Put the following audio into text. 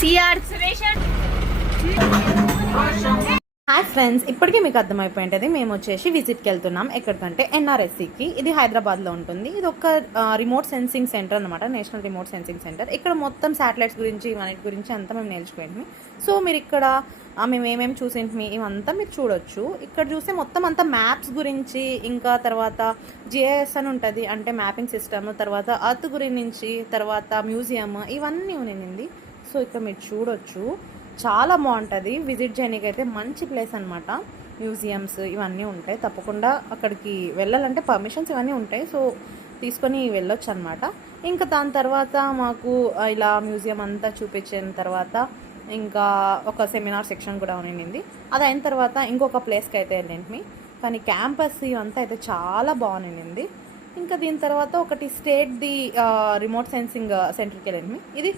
CR hi friends, ఇప్పటికీ మీకు అర్థమైపోయింటుంది. మేము వచ్చేసి విజిట్కి వెళ్తున్నాం. ఎక్కడికంటే ఎన్ఆర్ఎస్సికి. ఇది హైదరాబాద్లో ఉంటుంది. ఇది ఒక రిమోట్ సెన్సింగ్ సెంటర్ అనమాట, నేషనల్ రిమోట్ సెన్సింగ్ సెంటర్. ఇక్కడ మొత్తం శాటిలైట్స్ గురించి ఇవన్నిటి గురించి అంతా మేము నేర్చుకోండి. సో మీరు ఇక్కడ మేము ఏమేమి చూసేంటి ఇవంతా మీరు చూడొచ్చు. ఇక్కడ చూస్తే మొత్తం అంతా మ్యాప్స్ గురించి, ఇంకా తర్వాత జిఐఎస్ అని ఉంటుంది, అంటే మ్యాపింగ్ సిస్టమ్, తర్వాత అర్త్ గురించి, తర్వాత మ్యూజియం, ఇవన్నీ ఉన్నింది. సో ఇక్కడ మీరు చూడొచ్చు, చాలా బాగుంటుంది. విజిట్ చేయడానికి అయితే మంచి ప్లేస్ అనమాట. మ్యూజియంస్ ఇవన్నీ ఉంటాయి. తప్పకుండా అక్కడికి వెళ్ళాలంటే పర్మిషన్స్ ఇవన్నీ ఉంటాయి. సో తీసుకొని వెళ్ళొచ్చు అనమాట. ఇంకా దాని తర్వాత మాకు ఇలా మ్యూజియం అంతా చూపించిన తర్వాత ఇంకా ఒక సెమినార్ సెక్షన్ కూడా ఉన్నింది. అది అయిన తర్వాత ఇంకొక ప్లేస్కి అయితే వెళ్ళింది. కానీ క్యాంపస్ ఇవంతా అయితే చాలా బాగుండింది. ఇంకా దీని తర్వాత ఒకటి స్టేట్ ది రిమోట్ సెన్సింగ్ సెంటర్కి వెళ్ళింది. ఇది